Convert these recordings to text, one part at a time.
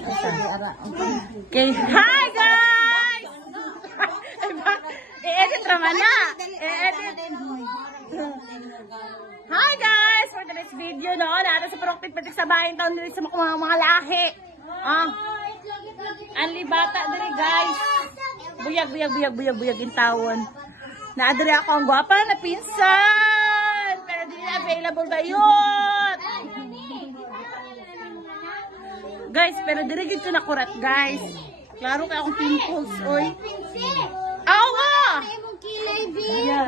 Okay. Hi guys! I-edit naman na. I-edit. Hi guys! For today's video, no? Naata sa Proctit Patik sa bahay taon dito sa mga lahi. Anli bata diri guys. Buyag in tawon. Naadiri ako ang gwapa na pinsan. Pero di na available ba yun? Guys, pero diri gid ko nakurat guys. Klaro kay akong pimples, oy. Awa!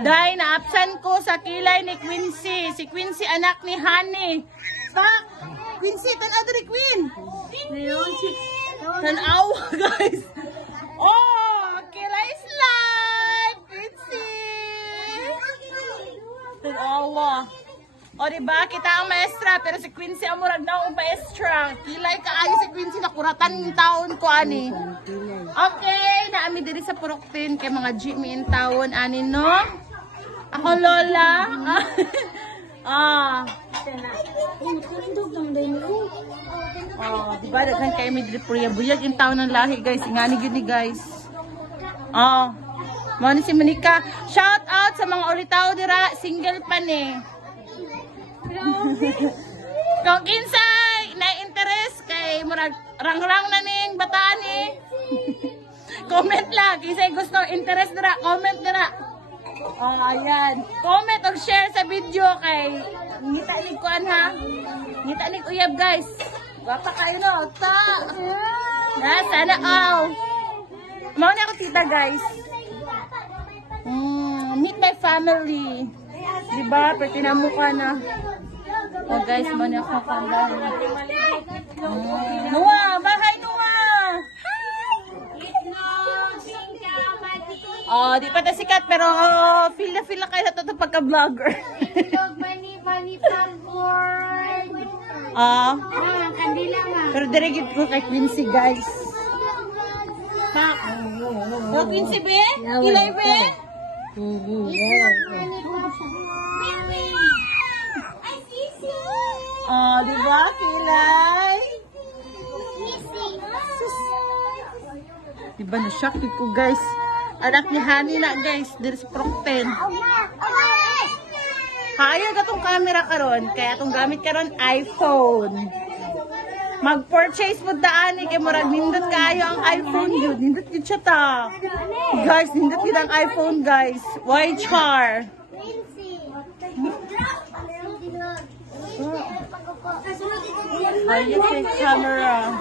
Dahil na-absent ko sa kilay ni Quincy. Si Quincy anak ni Honey. Pak! Quincy, tanaw diri Queen! Tanaw, guys! Oh! Kilay is live! Quincy! Tanawa! O diba, kita ang maestra, pero si Quincy ang murag na ang maestra. Kilay kaayo si Quincy, nakuratan yung taon ko, ani. Okay, naami diri sa Puroktin, kay mga Jimmy in taon, ani, no? Ako, Lola. Diba, daghan kayo may diri puriya. Buyag in taon ng lahi, guys. Ingani yun ni guys. Mani si Monica. Shout out sa mga ulitaw dira, single pa ni. Kung kinsay na-interest kay murag rang-rang na ning bataan ni. Comment lang kinsay gusto interest dira, comment dira. Ayan. Comment or share sa video kay ngita lig kuan ha. Ngita lig uyab guys. Gwapa kayo no. Ta. Sana Mao na ako tita guys. Meet my family. Diba? Pwede na mukha na. Guys, muna ako kanda. Noah! Bahay, Noah! Hi! Di pa ta sikat, pero feel na kayo sa ito pagka-vlogger. Pero dirigit ko kay Quincy, guys. Quincy, be? Kilay, be? Diba? Kilay? Diba na-shock ko guys. Anak ni Honey na guys. Dito sa Procten. Kaya gatong camera karon. Kaya itong gamit karon iPhone. Mag-purchase mo daan eh. Kaya murag nindot kayo ang iPhone yun. Nindot yun siya ta. Guys, nindot yun ang iPhone guys. Why char? Ayun yung camera.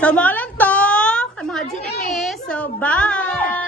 So, mga lang to. Mga GMS. So, bye!